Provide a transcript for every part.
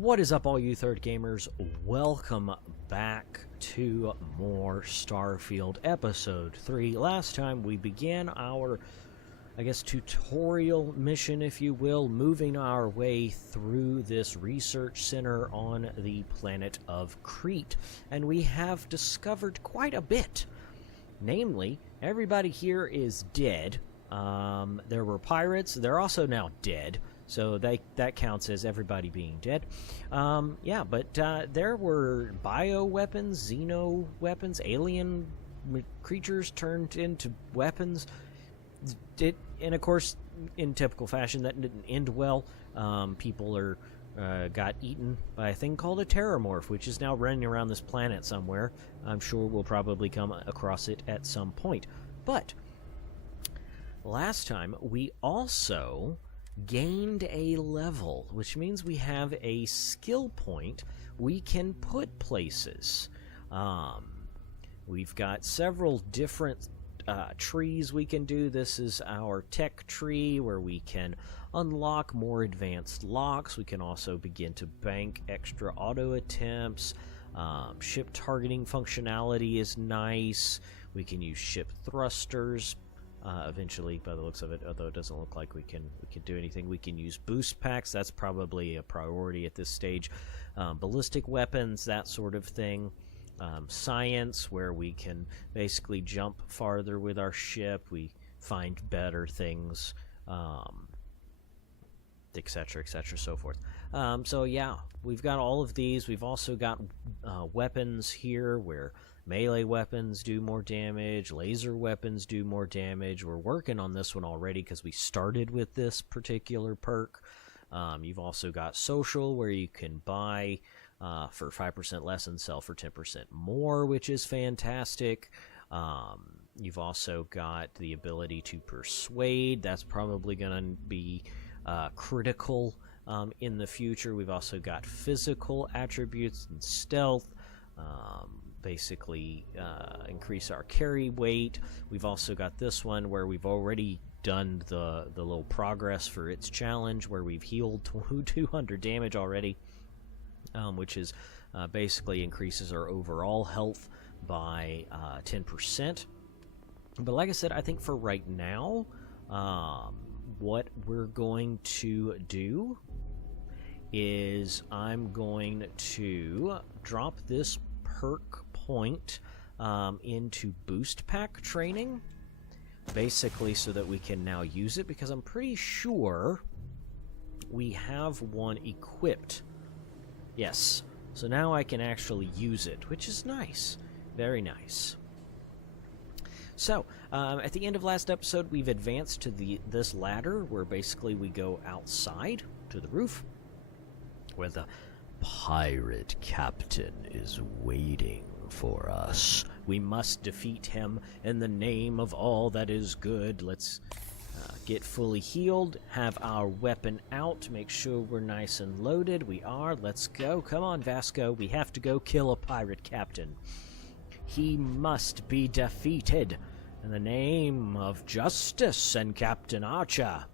What is up, all you third gamers? Welcome back to more Starfield Episode 3. Last time we began our, tutorial mission, if you will, moving our way through this research center on the planet of Crete. And we have discovered quite a bit. Namely, everybody here is dead. There were pirates. They're also now dead. So that counts as everybody being dead. But there were bioweapons, xeno-weapons, alien creatures turned into weapons. And of course, in typical fashion, that didn't end well. People got eaten by a thing called a terramorph, which is now running around this planet somewhere. I'm sure we'll probably come across it at some point. But last time, we also gained a level, which means we have a skill point we can put places. We've got several different trees we can do. This is our tech tree where we can unlock more advanced locks. We can also begin to bank extra auto attempts. Ship targeting functionality is nice. We can use ship thrusters. Eventually, by the looks of it, although it doesn't look like we can do anything. We can use boost packs. That's probably a priority at this stage. Ballistic weapons, that sort of thing. Science, where we can basically jump farther with our ship. We find better things, etc., etc., so forth. So yeah, we've got all of these. We've also got weapons here where melee weapons do more damage, laser weapons do more damage. We're working on this one already because we started with this particular perk. You've also got social, where you can buy for 5% less and sell for 10% more, which is fantastic. You've also got the ability to persuade. That's probably going to be critical in the future. We've also got physical attributes and stealth. Basically increase our carry weight. We've also got this one where we've already done the little progress for its challenge, where we've healed 200 damage already, which is basically increases our overall health by 10%. But like I said, I think for right now, what we're going to do is I'm going to drop this perk point into boost pack training, basically so that we can now use it, because I'm pretty sure we have one equipped. Yes, so now I can actually use it, which is nice. Very nice. So, at the end of last episode, we've advanced to this ladder, where basically we go outside to the roof, where the pirate captain is waiting for us. We must defeat him in the name of all that is good. Let's get fully healed, have our weapon out, make sure we're nice and loaded. We are. Let's go. Come on, Vasco. We have to go kill a pirate captain. He must be defeated in the name of justice and Captain Archer.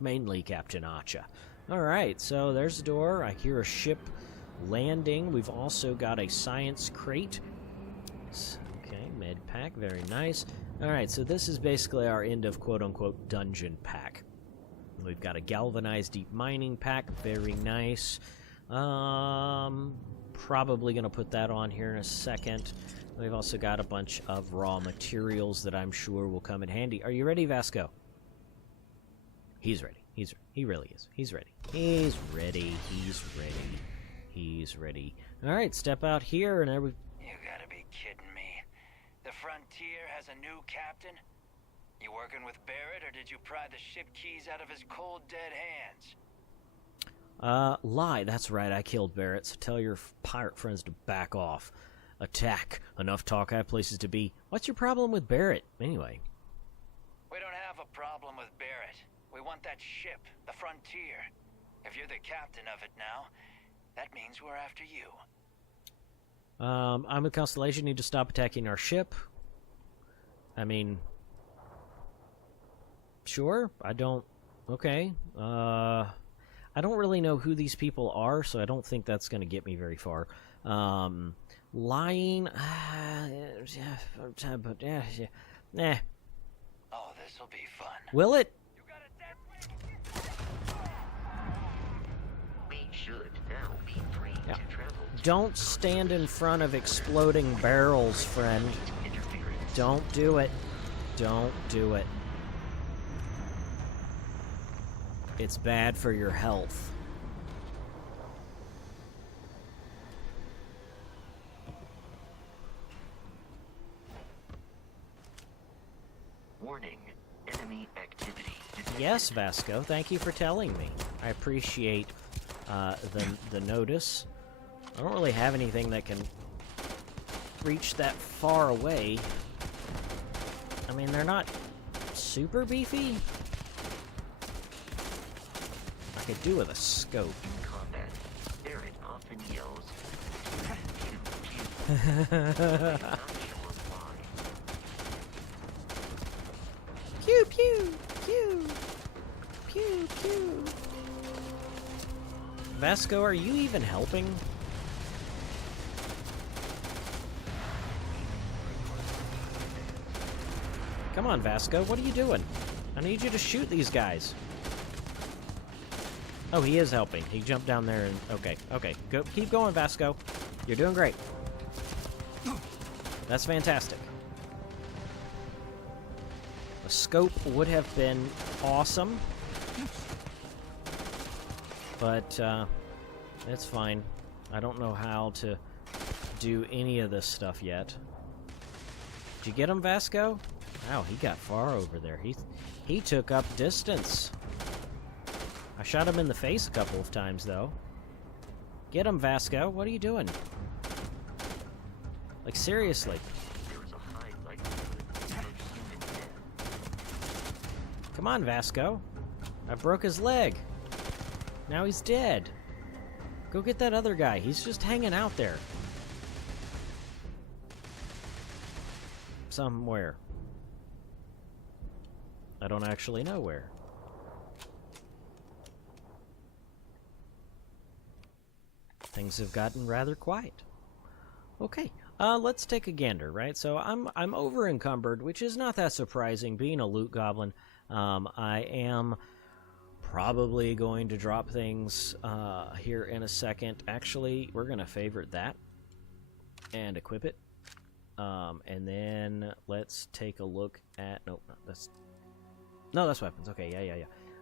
Mainly Captain Archer. Alright, so there's the door. I hear a ship landing. We've also got a science crate. Okay, med pack, very nice. Alright, so this is basically our end of quote-unquote dungeon pack. We've got a galvanized deep mining pack, very nice. Probably going to put that on here in a second. We've also got a bunch of raw materials that I'm sure will come in handy. Are you ready, Vasco? He's ready. He really is. He's ready. He's ready. Alright, step out here and every... You gotta be kidding me. The Frontier has a new captain? You working with Barrett, or did you pry the ship keys out of his cold, dead hands? Lie. That's right, I killed Barrett, so tell your pirate friends to back off. Attack. Enough talk, I have places to be. What's your problem with Barrett, anyway? We don't have a problem with Barrett. We want that ship, the Frontier. If you're the captain of it now, that means we're after you. I'm with Constellation. Need to stop attacking our ship. I mean, sure. I don't. Okay. I don't really know who these people are, so I don't think that's going to get me very far. Lying... Nah. Oh, this'll be fun. Will it? We should now be free Yeah. to travel. Don't stand in front of exploding barrels, friend. Interference. Don't do it. Don't do it. It's bad for your health. Warning. Enemy activity. Yes, Vasco, thank you for telling me. I appreciate the notice. I don't really have anything that can reach that far away. I mean, they're not super beefy. I could do with a scope. In combat, Barrett often yells, pew, pew. I'm not sure why. Pew, pew, pew, pew, pew. Vasco, are you even helping? Come on, Vasco, what are you doing? I need you to shoot these guys. Oh, he is helping. He jumped down there and... Okay. Go, keep going, Vasco. You're doing great. That's fantastic. A scope would have been awesome. But, it's fine. I don't know how to do any of this stuff yet. Did you get him, Vasco? Wow, he got far over there. He took up distance. I shot him in the face a couple of times, though. Get him, Vasco. What are you doing? Like, seriously. There is a high likelihood of human death. Come on, Vasco. I broke his leg. Now he's dead. Go get that other guy. He's just hanging out there. Somewhere. I don't actually know where. Things have gotten rather quiet. Okay, let's take a gander, right? So I'm over encumbered, which is not that surprising. Being a loot goblin, I am probably going to drop things here in a second. Actually, we're gonna favorite that and equip it, and then let's take a look at. Nope, that's weapons. Okay,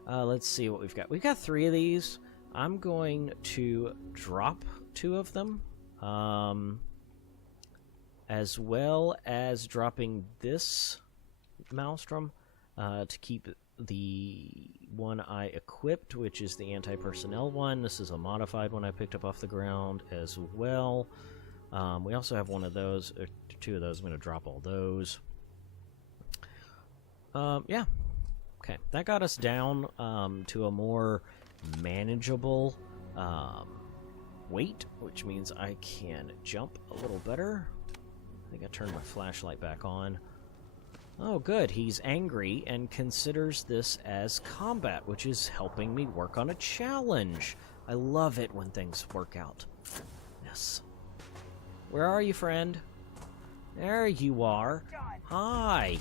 yeah. Let's see what we've got. We've got 3 of these. I'm going to drop 2 of them, as well as dropping this Maelstrom to keep the one I equipped, which is the anti-personnel one. This is a modified one I picked up off the ground as well. We also have one of those, or 2 of those. I'm going to drop all those. Yeah. Okay, that got us down to a more manageable weight, which means I can jump a little better. I think I turned my flashlight back on. Oh, good. He's angry and considers this as combat, which is helping me work on a challenge. I love it when things work out. Yes. Where are you, friend? There you are. Hi.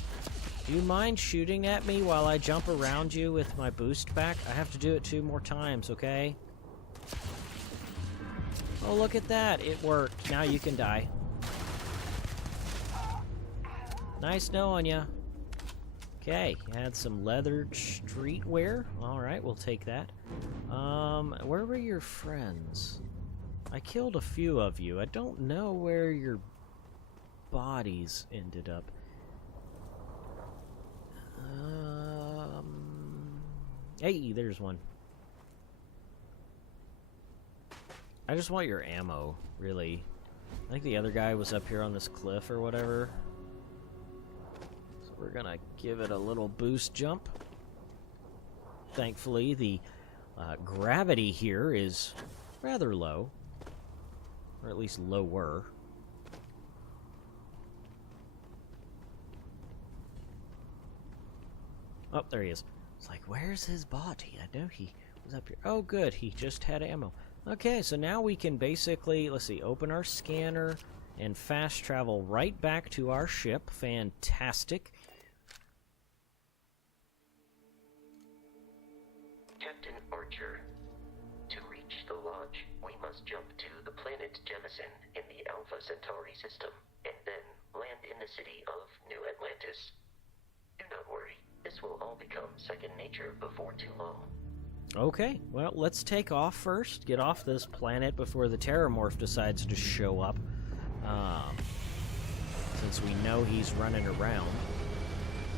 Do you mind shooting at me while I jump around you with my boost back? I have to do it 2 more times, okay? Oh, look at that. It worked. Now you can die. Nice knowing ya. Okay, had some leather streetwear. Alright, we'll take that. Where were your friends? I killed a few of you. I don't know where your bodies ended up. Hey, there's one. I just want your ammo, really. I think the other guy was up here on this cliff or whatever. So we're gonna give it a little boost jump. Thankfully, the gravity here is rather low. Or at least lower. Oh, there he is. It's like, where's his body? I know he He's up here. Oh, good. He just had ammo. Okay, so now we can basically, let's see, open our scanner and fast travel right back to our ship. Fantastic. Captain Archer, to reach the lodge, we must jump to the planet Jemison in the Alpha Centauri system, and then land in the city of New Atlantis. Do not worry, this will all become second nature before too long. Okay, well, let's take off first. Get off this planet before the Terramorph decides to show up. Since we know he's running around.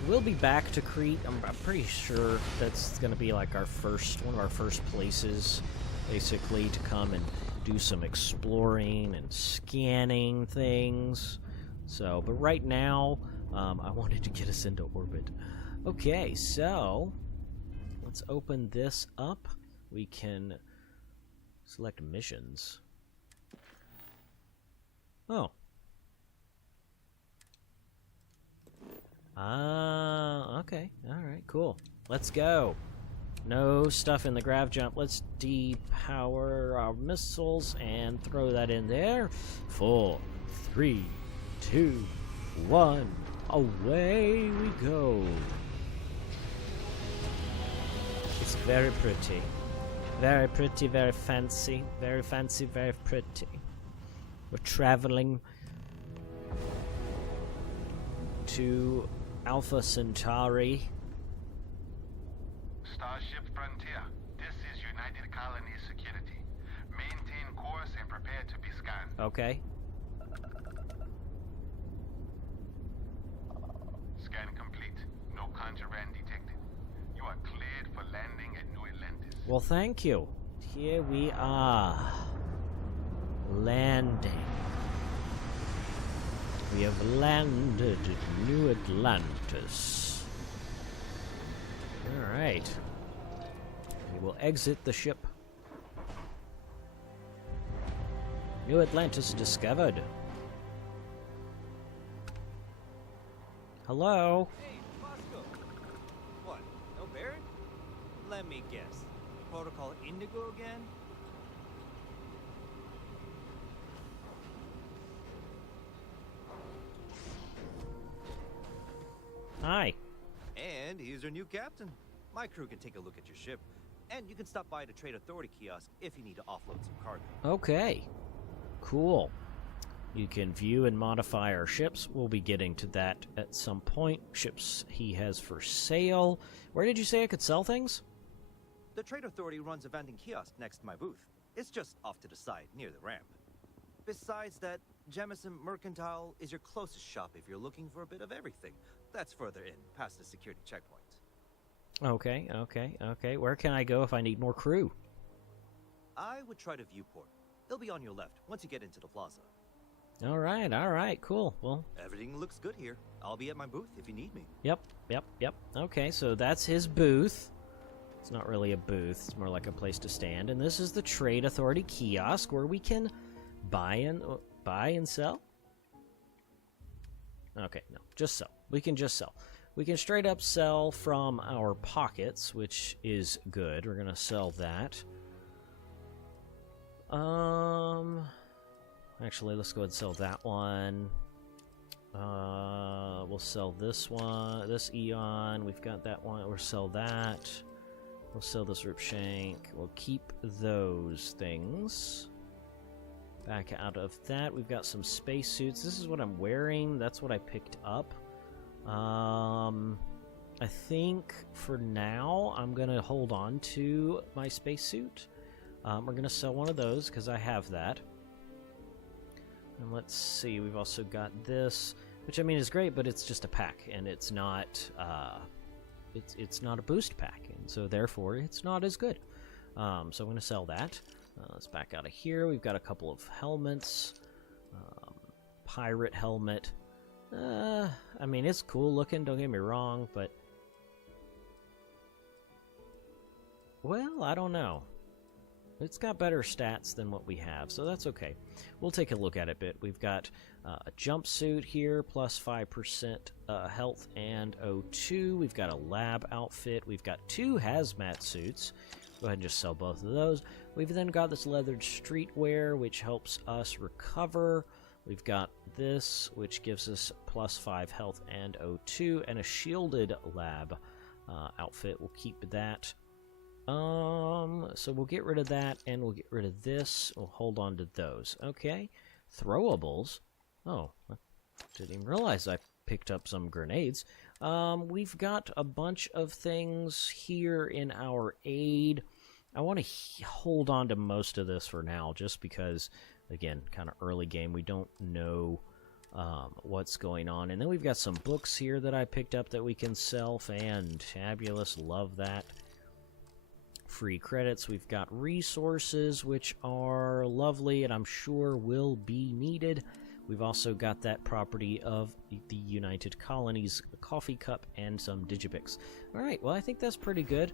We'll be back to Crete. I'm pretty sure that's going to be like one of our first places, basically, to come and do some exploring and scanning things. So, but right now, I wanted to get us into orbit. Okay, so let's open this up. We can select missions. Oh. Okay. Alright, cool. Let's go. No stuff in the grav jump. Let's depower our missiles and throw that in there. 4, 3, 2, 1. Away we go. It's very pretty. Very pretty, very fancy. Very fancy, very pretty. We're traveling to Alpha Centauri. Starship Frontier, this is United Colony Security. Maintain course and prepare to be scanned. Okay. Scan complete. No contraband detected. You are cleared for landing at New Atlantis. Well, thank you. Here we are. Landing. We have landed at New Atlantis. Alright. We will exit the ship. New Atlantis discovered. Hello? Hey, Bosco. What? No Barrett? Let me guess. Protocol Indigo again? Hi. And here's our new captain. My crew can take a look at your ship, and you can stop by the Trade Authority kiosk if you need to offload some cargo. Okay. Cool. You can view and modify our ships. We'll be getting to that at some point. Ships he has for sale. Where did you say I could sell things? The Trade Authority runs a vending kiosk next to my booth. It's just off to the side, near the ramp. Besides that, Jemison Mercantile is your closest shop if you're looking for a bit of everything. That's further in, past the security checkpoint. Okay. Where can I go if I need more crew? I would try to Viewport. It'll be on your left, once you get into the plaza. Alright, cool. Well, Everything looks good here. I'll be at my booth if you need me. yep. Okay, so that's his booth. It's not really a booth, it's more like a place to stand. And this is the Trade Authority kiosk where we can buy and sell? Okay, no, just sell. We can just sell. We can straight up sell from our pockets, which is good. We're gonna sell that. Actually, let's go ahead and sell that one. We'll sell this one, this Eon. We've got that one. We'll sell that. We'll sell this Ripshank. We'll keep those things. Back out of that, we've got some spacesuits. This is what I'm wearing. That's what I picked up. I think for now, I'm going to hold on to my spacesuit. We're going to sell one of those because I have that. And let's see, we've also got this, which I mean is great, but it's just a pack, and it's not it's not a boost pack, and so therefore it's not as good. So I'm going to sell that. Let's back out of here. We've got a couple of helmets. Pirate helmet. I mean, it's cool looking, don't get me wrong, but well, I don't know. It's got better stats than what we have, so that's okay. We'll take a look at it a bit. We've got a jumpsuit here, plus 5% health and O2. We've got a lab outfit. We've got 2 hazmat suits. Go ahead and just sell both of those. We've then got this leathered streetwear, which helps us recover. We've got this, which gives us +5 health and O2, and a shielded lab outfit. We'll keep that. So we'll get rid of that, and we'll get rid of this. We'll hold on to those. Okay. Throwables. Oh, I didn't even realize I picked up some grenades. We've got a bunch of things here in our aid. I want to hold on to most of this for now, just because, again, kind of early game, we don't know what's going on. And then we've got some books here that I picked up that we can sell. Fantabulous. Love that. Free credits. We've got resources, which are lovely and I'm sure will be needed. We've also got that property of the United Colonies coffee cup and some Digipix. Alright, well I think that's pretty good.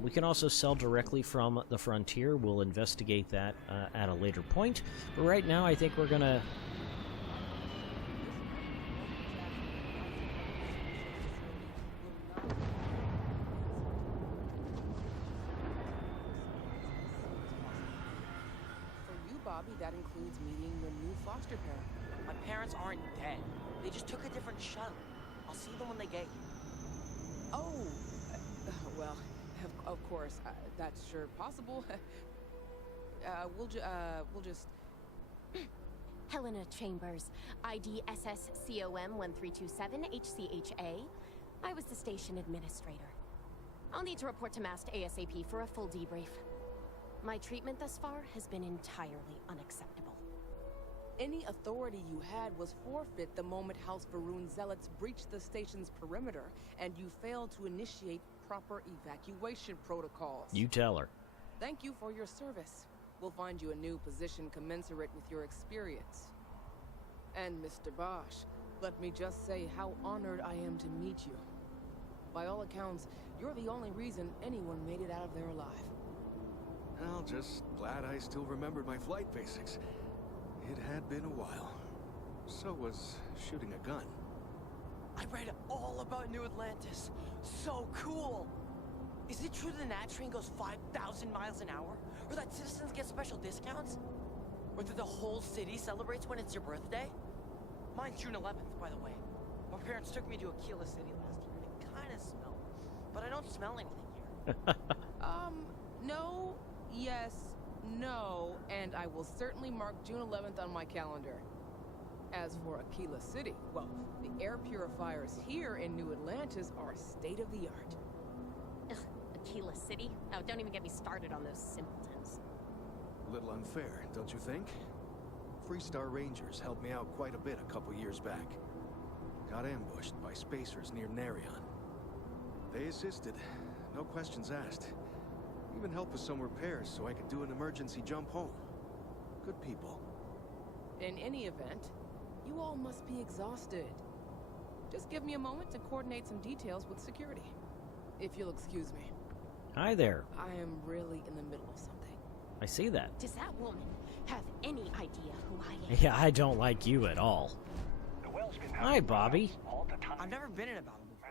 We can also sell directly from the frontier. We'll investigate that at a later point. But right now I think we're gonna... For you, Bobby, that includes meeting your new foster parent. My parents aren't dead. They just took a different shuttle. I'll see them when they get here. Oh, well, of course, that's sure possible. We'll just... Helena Chambers, ID SSCOM 1327 HCHA. I was the station administrator. I'll need to report to Mast ASAP for a full debrief. My treatment thus far has been entirely unacceptable. Any authority you had was forfeit the moment House Varun zealots breached the station's perimeter, and you failed to initiate proper evacuation protocols. You tell her. Thank you for your service. We'll find you a new position commensurate with your experience. And Mr. Bosch, let me just say how honored I am to meet you. By all accounts, you're the only reason anyone made it out of there alive. Well, just glad I still remembered my flight basics. It had been a while. So was shooting a gun. I read all about New Atlantis. So cool! Is it true the Nat train goes 5,000 miles an hour? Or that citizens get special discounts? Or that the whole city celebrates when it's your birthday? Mine's June 11th, by the way. My parents took me to Aquila City last year, and it kinda smelled. But I don't smell anything here. No, yes, no, and I will certainly mark June 11th on my calendar. As for Aquila City, well, the air purifiers here in New Atlantis are state-of-the-art. Ugh, Aquila City? Oh, don't even get me started on those simpletons. A little unfair, don't you think? Freestar Rangers helped me out quite a bit a couple years back. Got ambushed by spacers near Narion. They assisted, no questions asked. Even helped with some repairs so I could do an emergency jump home. Good people. In any event, you all must be exhausted. Just give me a moment to coordinate some details with security. If you'll excuse me. Hi there. I am really in the middle of something. I see that. Does that woman have any idea who I am? Yeah, I don't like you at all. Hi, Bobby. I've never been in a battle before.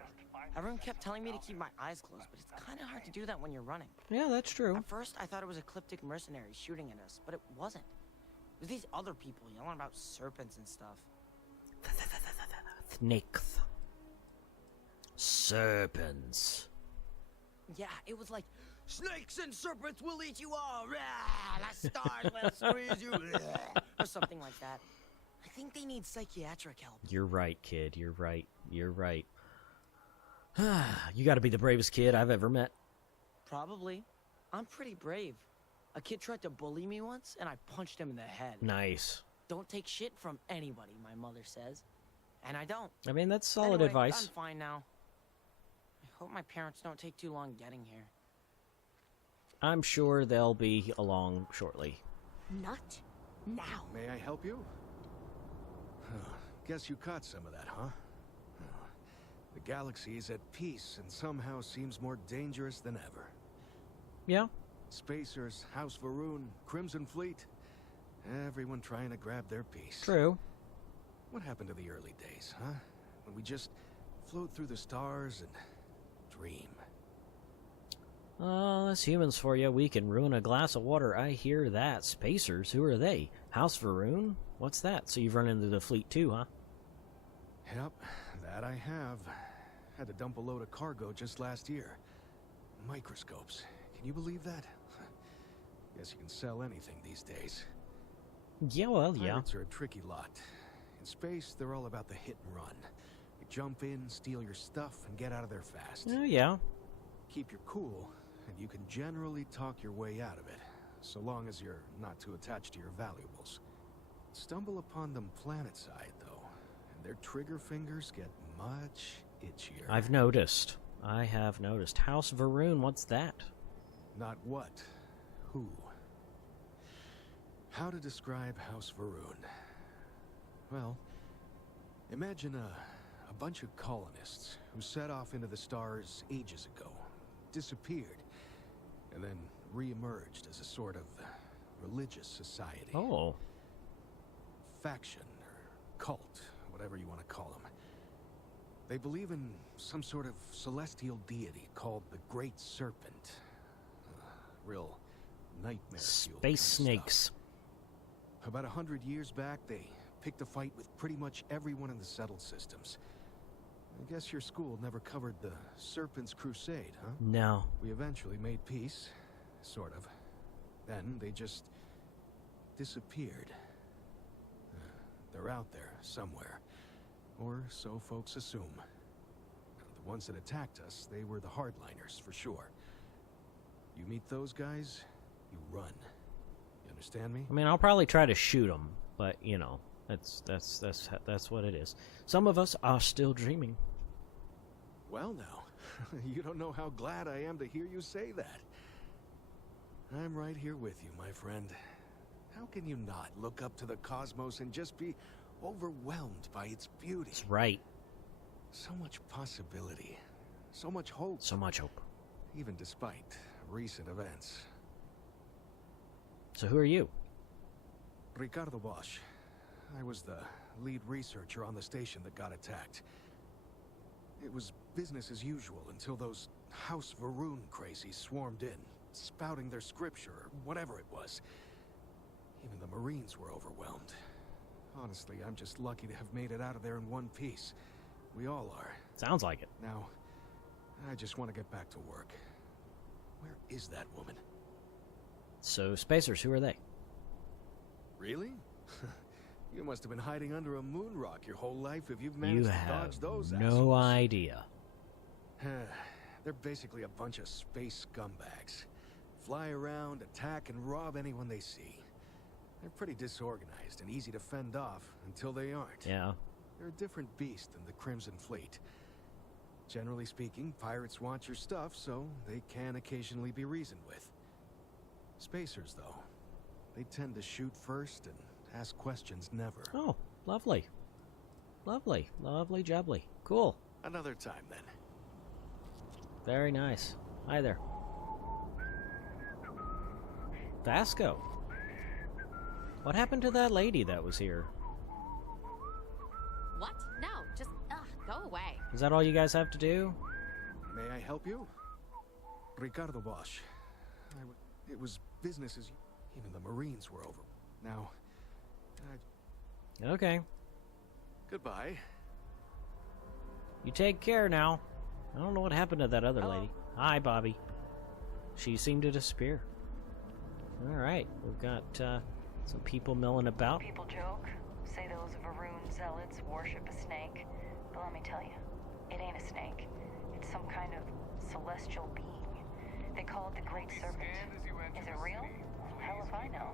Everyone kept telling me to keep my eyes closed, but it's kinda hard to do that when you're running. Yeah, that's true. At first, I thought it was ecliptic mercenaries shooting at us, but it wasn't. It was these other people yelling about serpents and stuff. Snakes. Serpents. Yeah, it was like, snakes and serpents will eat you all! Rah, the stars will squeeze you! Rah, or something like that. I think they need psychiatric help. You're right, kid. You're right. You're right. You gotta be the bravest kid I've ever met. Probably. I'm pretty brave. A kid tried to bully me once, and I punched him in the head. Nice. Don't take shit from anybody, my mother says. And I don't. I mean, that's solid Anyway, advice. I'm fine now. I hope my parents don't take too long getting here. I'm sure they'll be along shortly. Not now. May I help you? Guess you caught some of that, huh? The galaxy is at peace and somehow seems more dangerous than ever. Yeah. Spacers, House Varun, Crimson Fleet. Everyone trying to grab their piece. True. What happened to the early days, huh? When we just float through the stars and dream. Oh, that's humans for you. We can ruin a glass of water. I hear that. Spacers? Who are they? House Varun? What's that? So you've run into the fleet too, huh? Yep, that I have. Had to dump a load of cargo just last year. Microscopes. Can you believe that? Guess you can sell anything these days. Yeah, well, yeah. Pirates are a tricky lot. In space, they're all about the hit and run. You jump in, steal your stuff, and get out of there fast. Oh, yeah. Keep your cool, and you can generally talk your way out of it, so long as you're not too attached to your valuables. Stumble upon them planet-side, though, and their trigger fingers get much itchier. I've noticed. I have noticed. House Varun, what's that? Not what, who. How to describe House Varun? Well, imagine a bunch of colonists who set off into the stars ages ago, disappeared, and then re-emerged as a sort of religious society. Oh. Faction, or cult, whatever you want to call them. They believe in some sort of celestial deity called the Great Serpent. Real nightmare. Space snakes. About 100 years back, they picked a fight with pretty much everyone in the settled systems. I guess your school never covered the Serpent's Crusade, huh? No. We eventually made peace, sort of. Then they just disappeared. They're out there somewhere, or so folks assume. The ones that attacked us, they were the hardliners, for sure. You meet those guys, you run. You understand me? I mean, I'll probably try to shoot them, but you know, that's what it is. Some of us are still dreaming. Well, now, you don't know how glad I am to hear you say that. I'm right here with you, my friend. How can you not look up to the cosmos and just be overwhelmed by its beauty? That's right. So much possibility. So much hope. So much hope. Even despite recent events. So who are you? Ricardo Bosch. I was the lead researcher on the station that got attacked. It was business as usual until those House Varun crazies swarmed in, spouting their scripture or whatever it was. Even the Marines were overwhelmed. Honestly, I'm just lucky to have made it out of there in one piece. We all are. Sounds like it. Now, I just want to get back to work. Where is that woman? So, Spacers, who are they? Really? You must have been hiding under a moon rock your whole life if you've managed to dodge those assholes. No idea. They're basically a bunch of space scumbags. Fly around, attack, and rob anyone they see. They're pretty disorganized and easy to fend off until they aren't. Yeah. They're a different beast than the Crimson Fleet. Generally speaking, pirates want your stuff, so they can occasionally be reasoned with. Spacers, though, they tend to shoot first and ask questions never. Oh, lovely. Lovely. Lovely jubbly. Cool. Another time, then. Very nice. Hi there. Vasco. What happened to that lady that was here? What? No, just, go away. Is that all you guys have to do? May I help you? Ricardo Bosch. It was business as... Even the Marines were over. Now... Okay. Goodbye. You take care now. I don't know what happened to that other Hello. lady. Hi, Bobby. She seemed to disappear. Alright, we've got some people milling about. People joke, say those Varun zealots worship a snake. But let me tell you, it ain't a snake. It's some kind of celestial being. They call it the Great Serpent. Is it real? Hell if I know.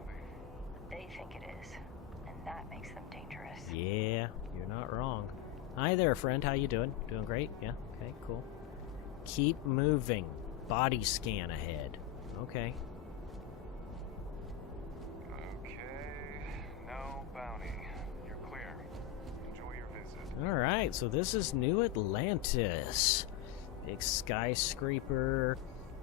But they think it is. And that makes them dangerous. Yeah, you're not wrong. Hi there, friend. How you doing? Doing great? Yeah? Okay, cool. Keep moving. Body scan ahead. Okay. No bounty. You're clear. Enjoy your visit. Alright, so this is New Atlantis. Big skyscraper,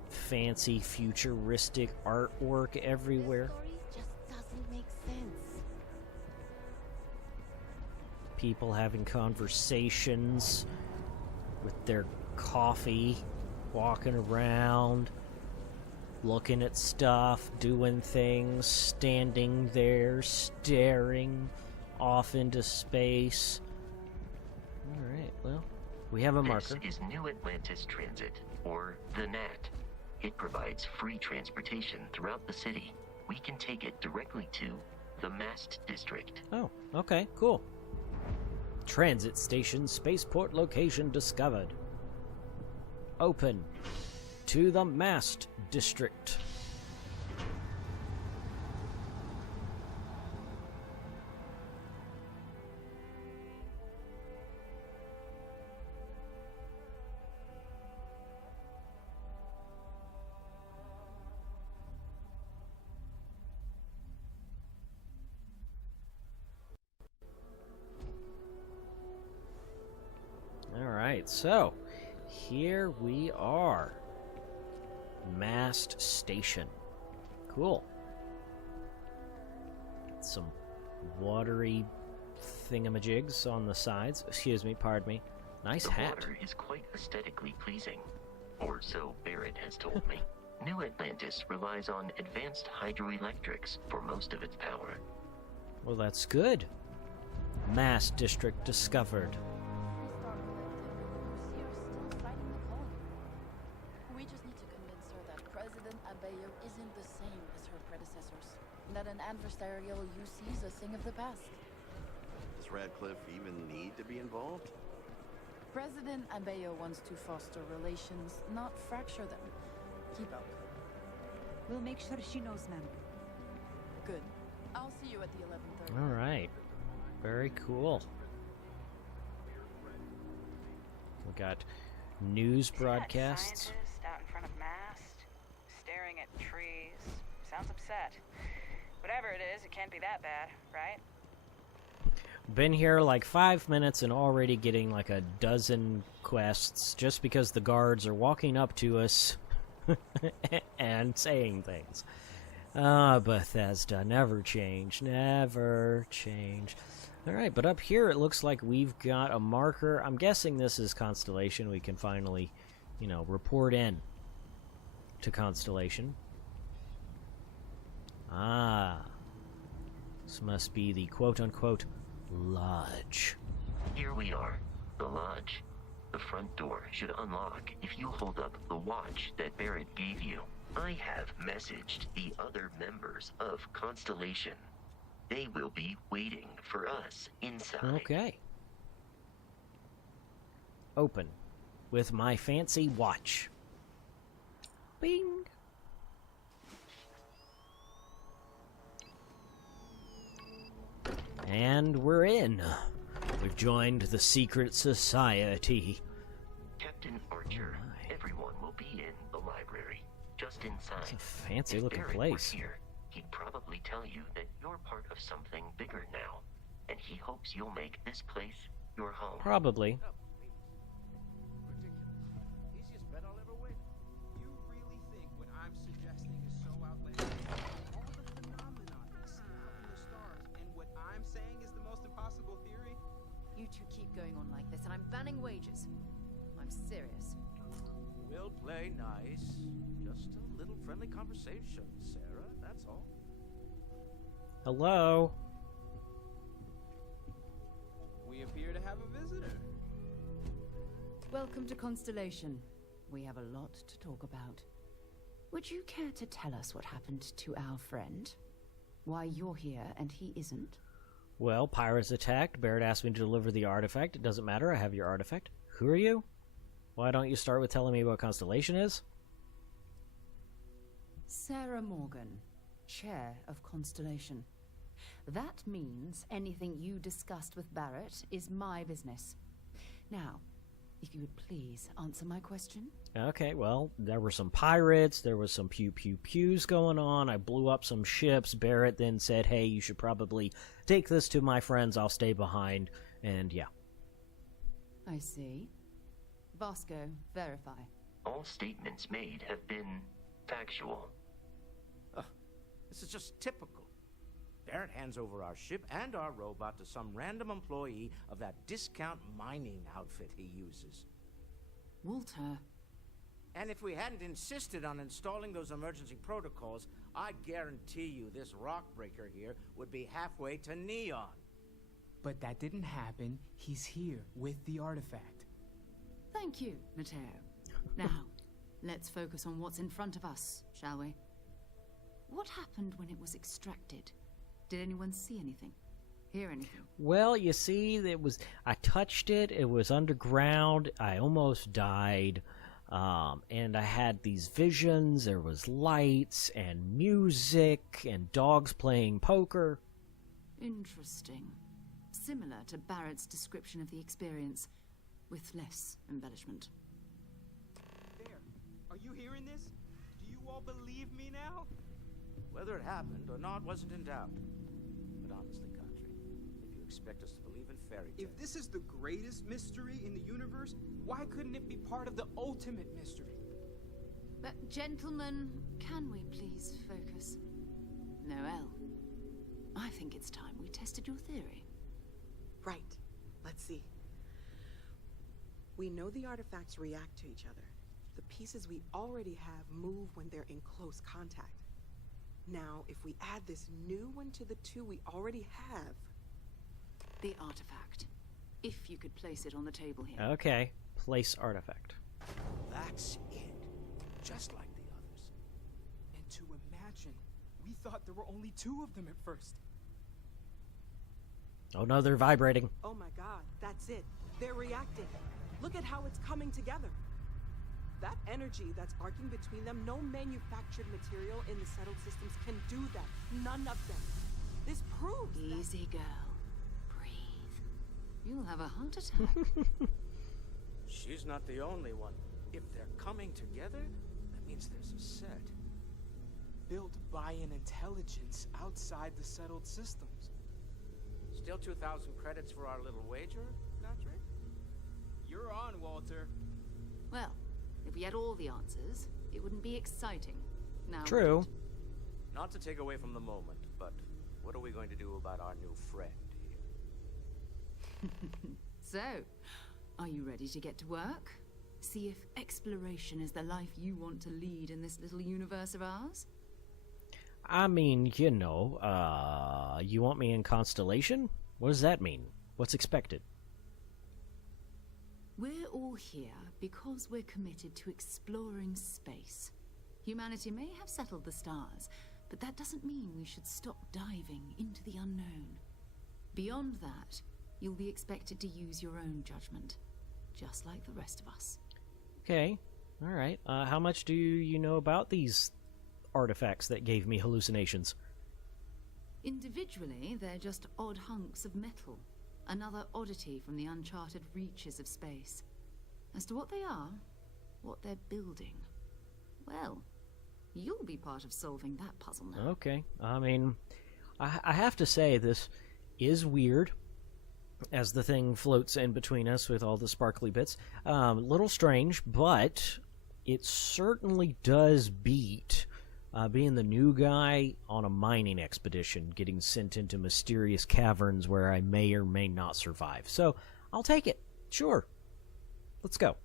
fancy futuristic artwork everywhere. Story just doesn't make sense. People having conversations with their coffee, walking around. looking at stuff, doing things, standing there, staring off into space. Alright, well, we have a marker. This is New Atlantis Transit, or the NAT. It provides free transportation throughout the city. We can take it directly to the Mast District. Oh, okay, cool. Transit station spaceport location discovered. Open to the Mast District. Alright, so here we are. Mast Station. Cool. Some watery thingamajigs on the sides. Excuse me, pardon me. Nice hat. The water is quite aesthetically pleasing. Or so Barrett has told me. New Atlantis relies on advanced hydroelectrics for most of its power. Well, that's good. Mast District discovered. We just need to convince her that President Abeyo isn't the same as her predecessors. That an adversarial UC is a thing of the past. Does Radcliffe even need to be involved? President Abeyo wants to foster relations, not fracture them. Keep up. We'll make sure she knows, ma'am. Good. I'll see you at the 11:30. All right. Very cool. We got news broadcasts. Scientist out in front of mast, staring at trees. Sounds upset. Whatever it is, it can't be that bad, right? Been here like 5 minutes and already getting like a dozen quests just because the guards are walking up to us and saying things. Ah, Bethesda, never change, never change. Alright, but up here it looks like we've got a marker. I'm guessing this is Constellation. We can finally, you know, report in to Constellation. Ah. This must be the quote-unquote lodge. Here we are, the lodge. The front door should unlock if you hold up the watch that Barrett gave you. I have messaged the other members of Constellation. They will be waiting for us inside. Okay. Open with my fancy watch. Bing. And we're in. We've joined the secret society. Captain Archer, everyone will be in the library, just inside. It's a fancy looking Barrett place. were here, he'd probably tell you that you're part of something bigger now, and he hopes you'll make this place your home. Probably. Easiest bet I'll ever win. You really think what I'm suggesting is so outlandish? All the phenomena we see up in the stars, and what I'm saying is the most impossible theory? You two keep going on like this, and I'm banning wages. I'm serious. We'll play nice. Just a little friendly conversation, Sarah, that's all. Hello. We appear to have a visitor. Welcome to Constellation. We have a lot to talk about. Would you care to tell us what happened to our friend? Why you're here and he isn't? Well, pirates attacked. Barrett asked me to deliver the artifact. It doesn't matter. I have your artifact. Who are you? Why don't you start with telling me what Constellation is? Sarah Morgan, Chair of Constellation. That means anything you discussed with Barrett is my business. Now, if you would please answer my question. Okay, well, there were some pirates, there was some pew-pew-pews going on, I blew up some ships. Barrett then said, hey, you should probably take this to my friends, I'll stay behind, and yeah. I see. Vasco, verify. All statements made have been factual. This is just typical. Barrett hands over our ship and our robot to some random employee of that discount mining outfit he uses. Walter, And if we hadn't insisted on installing those emergency protocols, I guarantee you this rock breaker here would be halfway to Neon. But that didn't happen. He's here with the artifact. Thank you, Matteo. Now, let's focus on what's in front of us, shall we? What happened when it was extracted? Did anyone see anything? Hear anything? Well, you see, I touched it. It was underground. I almost died. And I had these visions. There was lights and music and dogs playing poker. Interesting. Similar to Barrett's description of the experience, with less embellishment. There. Are you hearing this? Do you all believe me now? Whether it happened or not wasn't in doubt. But honestly, Country, if you expect us to believe in fairy tales... If this is the greatest mystery in the universe, why couldn't it be part of the ultimate mystery? But, gentlemen, can we please focus? Noel, I think it's time we tested your theory. Right. Let's see. We know the artifacts react to each other. The pieces we already have move when they're in close contact. Now, if we add this new one to the two we already have... The artifact. If you could place it on the table here. Okay. Place artifact. That's it. Just like the others. And to imagine, we thought there were only 2 of them at first. Oh no, they're vibrating. Oh my god, that's it. They're reacting. Look at how it's coming together. That energy that's arcing between them, no manufactured material in the settled systems can do that. None of them. This proves Easy, girl. Breathe. You'll have a heart attack. She's not the only one. If they're coming together, that means there's a set. Built by an intelligence outside the settled systems. Still 2,000 credits for our little wager, Country? You're on, Walter. Well, if we had all the answers, it wouldn't be exciting. Now, true. Not to take away from the moment, but what are we going to do about our new friend here? So, are you ready to get to work? See if exploration is the life you want to lead in this little universe of ours? I mean, you know, you want me in Constellation? What does that mean? What's expected? We're all here because we're committed to exploring space. Humanity may have settled the stars, but that doesn't mean we should stop diving into the unknown. Beyond that, you'll be expected to use your own judgment, just like the rest of us. Okay, all right. How much do you know about these artifacts that gave me hallucinations? Individually, they're just odd hunks of metal. Another oddity from the uncharted reaches of space. As to what they are, what they're building, well, you'll be part of solving that puzzle now. Okay. I mean, I have to say this is weird as the thing floats in between us with all the sparkly bits. Little strange, but it certainly does beat being the new guy on a mining expedition, getting sent into mysterious caverns where I may or may not survive. So, I'll take it. Sure. Let's go.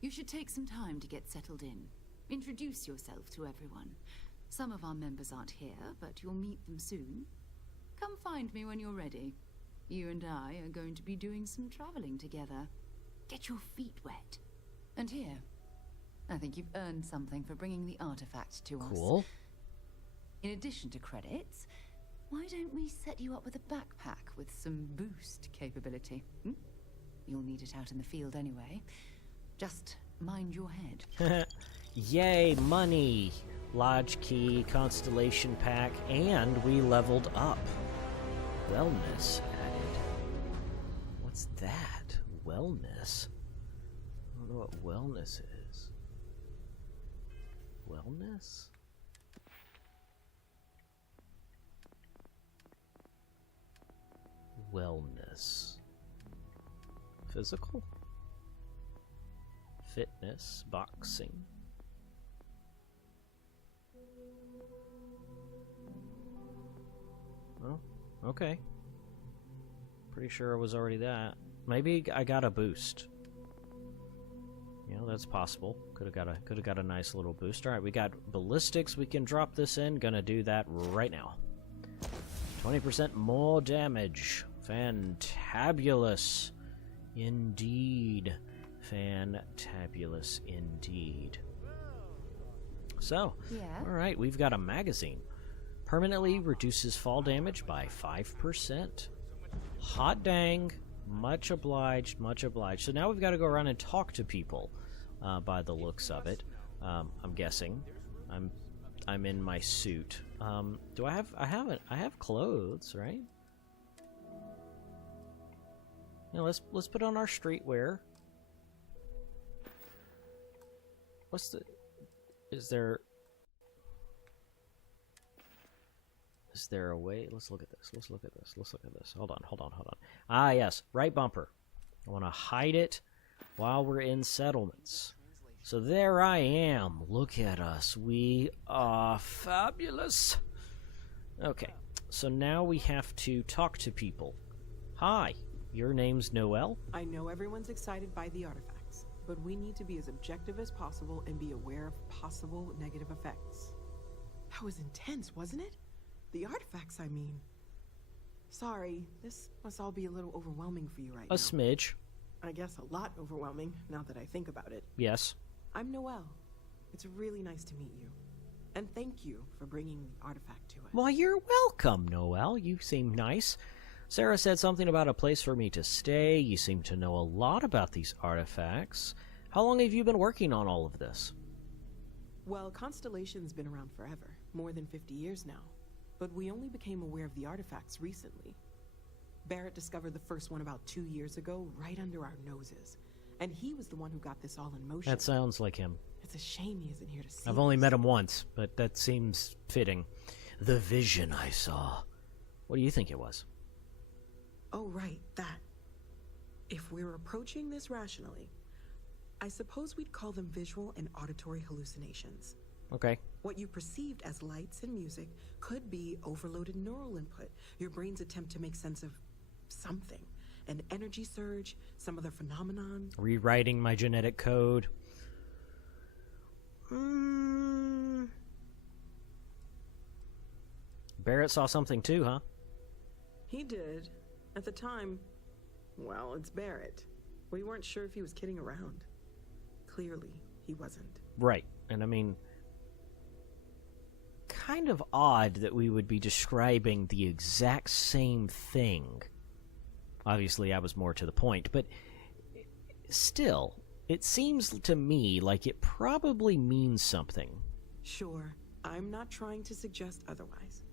You should take some time to get settled in. Introduce yourself to everyone. Some of our members aren't here, but you'll meet them soon. Come find me when you're ready. You and I are going to be doing some traveling together. Get your feet wet. And here, I think you've earned something for bringing the artifact to us. Cool. In addition to credits, why don't we set you up with a backpack with some boost capability? You'll need it out in the field anyway. Just mind your head. Yay, money! Lodge key, Constellation pack, and we leveled up. Wellness added. What's that? Wellness? I don't know what wellness is. Wellness? Wellness. Physical? Fitness, boxing. Oh, okay. Pretty sure it was already that. Maybe I got a boost. You know, that's possible. Could have got a nice little boost. All right, we got ballistics. We can drop this in. Gonna do that right now. 20% more damage. Fantabulous. Indeed. Fantabulous indeed. So, Yeah. all right, we've got a magazine. Permanently reduces fall damage by 5%. Hot dang. Much obliged, much obliged. So now we've got to go around and talk to people, by the looks of it. I'm guessing. I'm in my suit. Do I have clothes, right? Yeah, let's put on our streetwear. Is there a way? Let's look at this. Hold on. Ah, yes, right bumper. I want to hide it while we're in settlements. So there I am. Look at us. We are fabulous. Okay, so now we have to talk to people. Hi, your name's Noel? I know everyone's excited by the artifacts, but we need to be as objective as possible and be aware of possible negative effects. That was intense, wasn't it? The artifacts, I mean. Sorry, this must all be a little overwhelming for you right now. A smidge. I guess a lot overwhelming, now that I think about it. Yes. I'm Noel. It's really nice to meet you. And thank you for bringing the artifact to us. Well, you're welcome, Noel. You seem nice. Sarah said something about a place for me to stay. You seem to know a lot about these artifacts. How long have you been working on all of this? Well, Constellation's been around forever, more than 50 years now. But we only became aware of the artifacts recently. Barrett discovered the first one about 2 years ago, right under our noses. And he was the one who got this all in motion. That sounds like him. It's a shame he isn't here to see I've only met him once, but that seems fitting. The vision I saw. What do you think it was? Oh, right, that. If we're approaching this rationally, I suppose we'd call them visual and auditory hallucinations. Okay. What you perceived as lights and music could be overloaded neural input, your brain's attempt to make sense of something. An energy surge, some other phenomenon. Rewriting my genetic code. Barrett saw something too, huh? He did. At the time, well, it's Barrett. We weren't sure if he was kidding around. Clearly, he wasn't. Right. And I mean, kind of odd that we would be describing the exact same thing. Obviously, I was more to the point, but still, it seems to me like it probably means something. Sure, I'm not trying to suggest otherwise.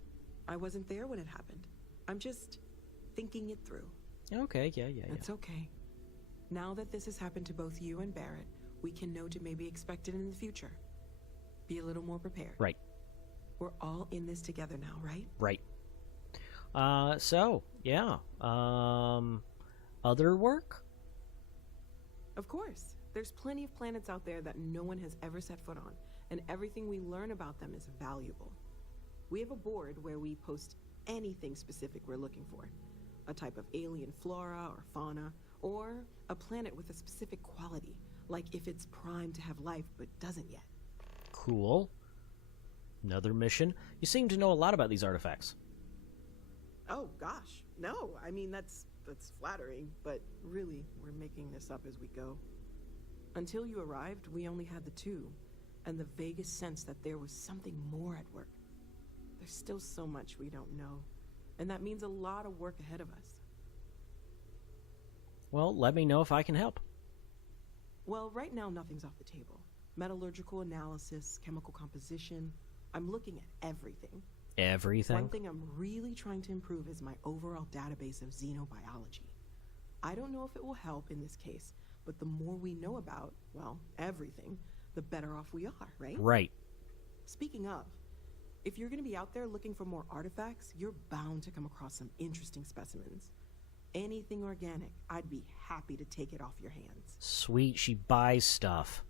I wasn't there when it happened. I'm just thinking it through. Okay, yeah. It's okay. Now that this has happened to both you and Barrett, we can know to maybe expect it in the future. Be a little more prepared. Right. We're all in this together now, right? Right. So, yeah. Other work? Of course. There's plenty of planets out there that no one has ever set foot on, and everything we learn about them is valuable. We have a board where we post anything specific we're looking for. A type of alien flora or fauna, or a planet with a specific quality, like if it's primed to have life but doesn't yet. Cool. Another mission. You seem to know a lot about these artifacts. Oh, gosh. No, I mean, that's flattering, but really, we're making this up as we go. Until you arrived, we only had the two, and the vaguest sense that there was something more at work. There's still so much we don't know, and that means a lot of work ahead of us. Well, let me know if I can help. Well, right now, nothing's off the table. Metallurgical analysis, chemical composition. I'm looking at everything. Everything? One thing I'm really trying to improve is my overall database of xenobiology. I don't know if it will help in this case, but the more we know about, well, everything, the better off we are, right? Right. Speaking of, if you're going to be out there looking for more artifacts, you're bound to come across some interesting specimens. Anything organic, I'd be happy to take it off your hands. Sweet, she buys stuff.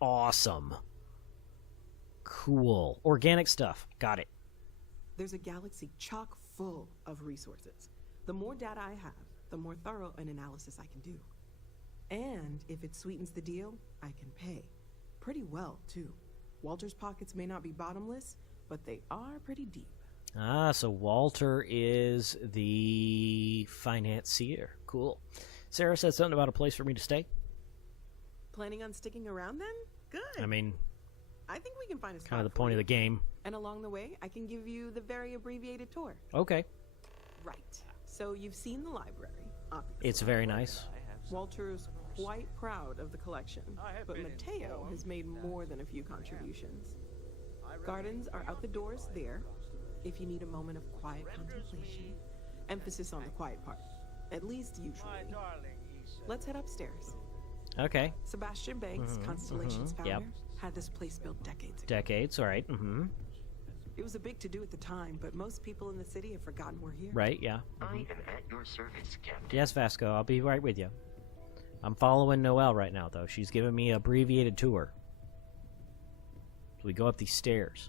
Awesome. Cool. Organic stuff. Got it. There's a galaxy chock full of resources. The more data I have, the more thorough an analysis I can do. And if it sweetens the deal, I can pay. Pretty well, too. Walter's pockets may not be bottomless, but they are pretty deep. Ah, so Walter is the financier. Cool. Sarah said something about a place for me to stay. Planning on sticking around then? Good. I mean, I think we can find a spot kind of the for point you. of the game. And along the way, I can give you the very abbreviated tour. Okay. Right. So you've seen the library, obviously. It's very nice. Walter's quite proud of the collection, but Mateo has made more than a few contributions. Gardens are out the doors there, if you need a moment of quiet contemplation. Emphasis on the quiet part, at least usually. Let's head upstairs. Okay. Sebastian Banks, Constellation's founder, had this place built decades ago. Decades, all right. It was a big to-do at the time, but most people in the city have forgotten we're here. Right, yeah. I am at your service, Captain. Yes, Vasco, I'll be right with you. I'm following Noelle right now, though. She's giving me an abbreviated tour. So we go up these stairs.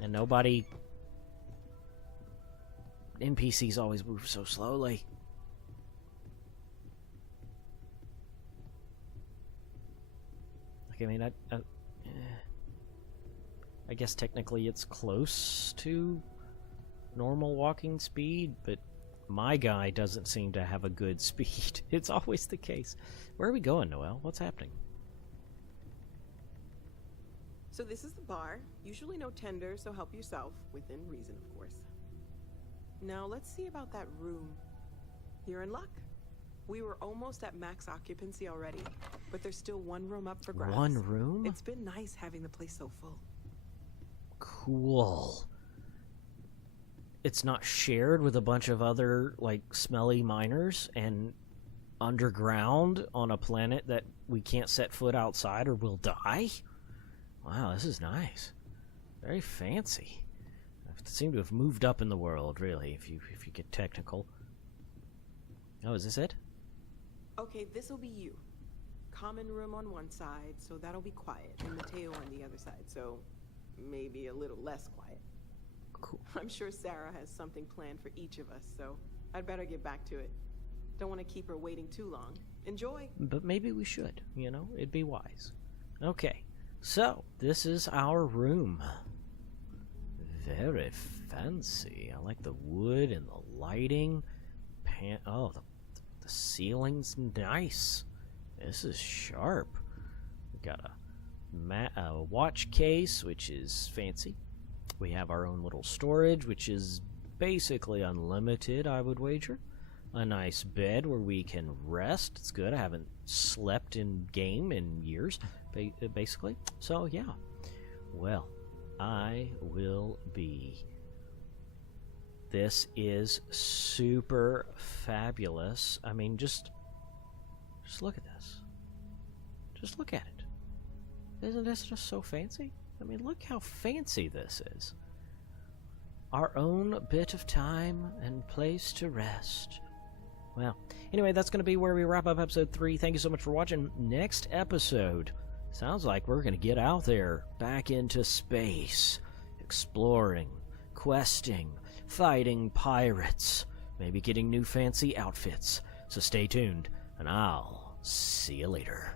And nobody... NPCs always move so slowly. Like, I mean, I guess technically it's close to normal walking speed, but my guy doesn't seem to have a good speed. It's always the case. Where are we going, Noelle? What's happening? So this is the bar. Usually no tender, so help yourself. Within reason, of course. Now let's see about that room. You're in luck. We were almost at max occupancy already, but there's still one room up for grabs. One room? It's been nice having the place so full. Cool. It's not shared with a bunch of other, like, smelly miners and underground on a planet that we can't set foot outside or we'll die? Wow, this is nice. Very fancy. I seem to have moved up in the world, really, if you get technical. Oh, is this it? Okay, this'll be you. Common room on one side, so that'll be quiet, and Mateo on the other side, so maybe a little less quiet. Cool. I'm sure Sarah has something planned for each of us, so I'd better get back to it. Don't want to keep her waiting too long. Enjoy! But maybe we should, you know? It'd be wise. Okay, so this is our room. Very fancy. I like the wood and the lighting. Oh, the ceiling's nice. This is sharp. We got a watch case, which is fancy. We have our own little storage, which is basically unlimited, I would wager. A nice bed where we can rest. It's good. I haven't slept in game in years, basically. So, yeah. Well, I will be. This is super fabulous. I mean, just look at this. Just look at it. Isn't this just so fancy? I mean, look how fancy this is. Our own bit of time and place to rest. Well, anyway, that's going to be where we wrap up episode 3. Thank you so much for watching. Next episode, sounds like we're going to get out there, back into space, exploring, questing, fighting pirates, maybe getting new fancy outfits. So stay tuned, and I'll see you later.